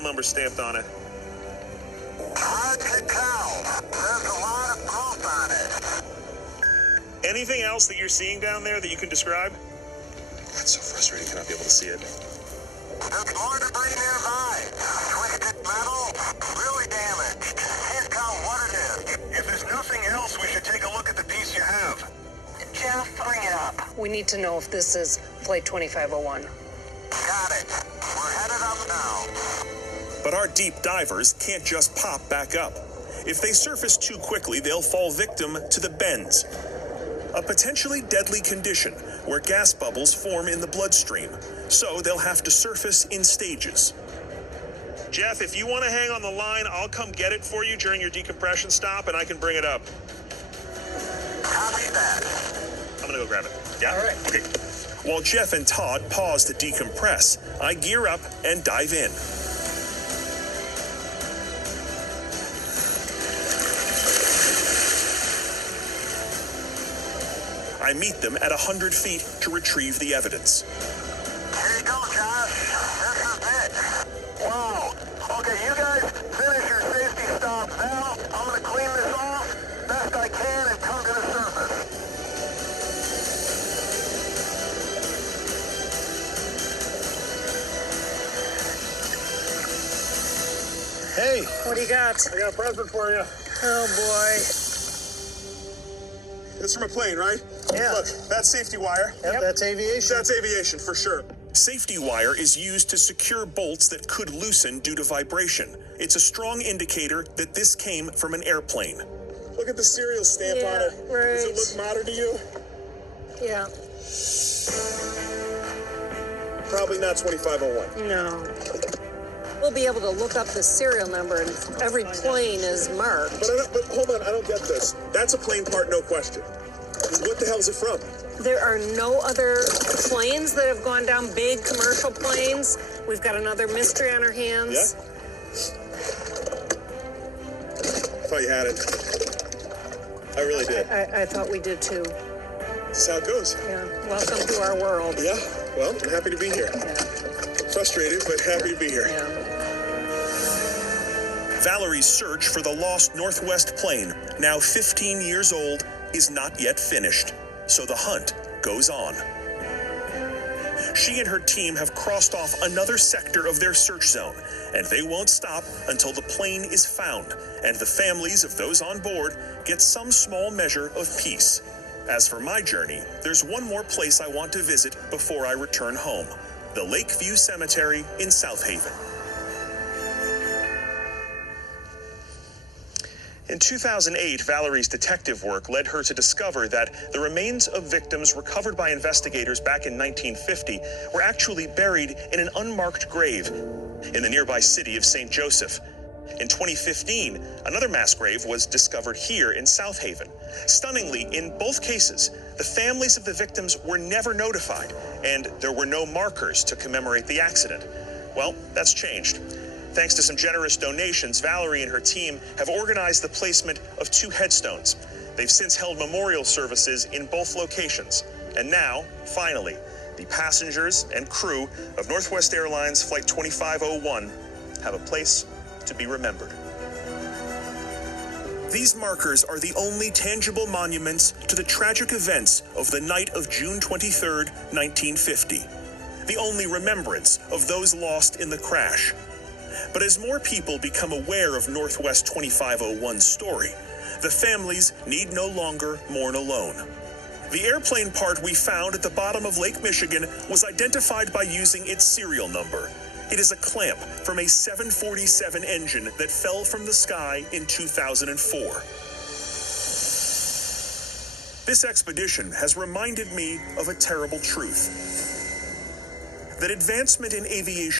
serial number stamped on it. Hard to tell. There's a lot of growth on it. Anything else that you're seeing down there that you can describe? That's so frustrating to not be able to see it. There's more debris nearby. Twisted metal, really damaged. Can't tell what it is. If there's nothing else, we should take a look at the piece you have. Jeff, bring it up. We need to know if this is Flight 2501. Got it. We're headed up now. But our deep divers can't just pop back up. If they surface too quickly, they'll fall victim to the bends, a potentially deadly condition where gas bubbles form in the bloodstream, so they'll have to surface in stages. Jeff, if you want to hang on the line, I'll come get it for you during your decompression stop, and I can bring it up. Copy that. I'm gonna go grab it. Yeah? All right. Okay. While Jeff and Todd pause to decompress, I gear up and dive in. I meet them at 100 feet to retrieve the evidence. Here you go, Josh. This is it. Whoa. Okay, you guys finish your safety stop now. I'm going to clean this off best I can and come to the surface. Hey, What do you got? I got a present for you. Oh, boy. It's from a plane, right? Yeah. Look, that's safety wire. Yep, that's aviation. That's aviation, for sure. Safety wire is used to secure bolts that could loosen due to vibration. It's a strong indicator that this came from an airplane. Look at the serial stamp Yeah, on it. right. Does it look modern to you? Yeah. Probably not 2501. No. We'll be able to look up the serial number, and every plane is marked. But hold on, I don't get this. That's a plane part, no question. What the hell is it from? There are no other planes that have gone down, big commercial planes. We've got another mystery on our hands. Yeah? I thought you had it. I really did. I thought we did too. This is how it goes. Yeah. Welcome to our world. Yeah, well, I'm happy to be here. Yeah. Frustrated, but happy to be here. Yeah. Valerie's search for the lost Northwest plane, now 15 years old, is not yet finished, so the hunt goes on. She and her team have crossed off another sector of their search zone, and they won't stop until the plane is found and the families of those on board get some small measure of peace. As for my journey, there's one more place I want to visit before I return home: the Lakeview Cemetery in South Haven. In 2008, Valerie's detective work led her to discover that the remains of victims recovered by investigators back in 1950 were actually buried in an unmarked grave in the nearby city of St. Joseph. In 2015, another mass grave was discovered here in South Haven. Stunningly, in both cases, the families of the victims were never notified, and there were no markers to commemorate the accident. Well, that's changed. Thanks to some generous donations, Valerie and her team have organized the placement of 2 headstones. They've since held memorial services in both locations. And now, finally, the passengers and crew of Northwest Airlines Flight 2501 have a place to be remembered. These markers are the only tangible monuments to the tragic events of the night of June 23, 1950. The only remembrance of those lost in the crash. But as more people become aware of Northwest 2501's story, the families need no longer mourn alone. The airplane part we found at the bottom of Lake Michigan was identified by using its serial number. It is a clamp from a 747 engine that fell from the sky in 2004. This expedition has reminded me of a terrible truth: that advancement in aviation